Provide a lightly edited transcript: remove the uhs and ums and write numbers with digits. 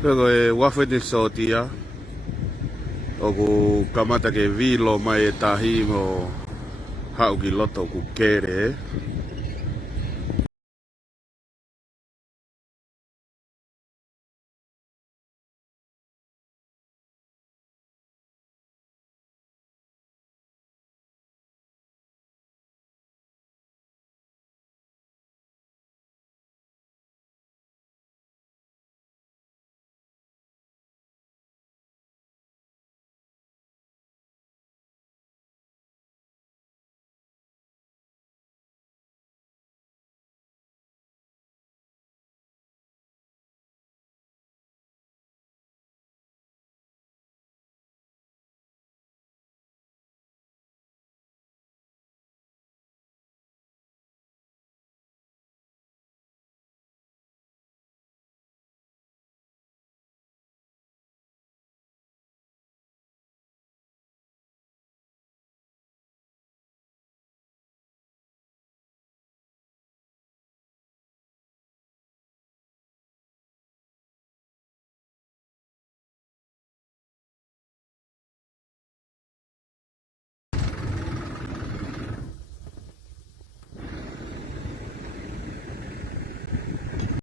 Pero wafe de sotia o ku kamata ke vilo mai tahi mo hau ki loto ku kere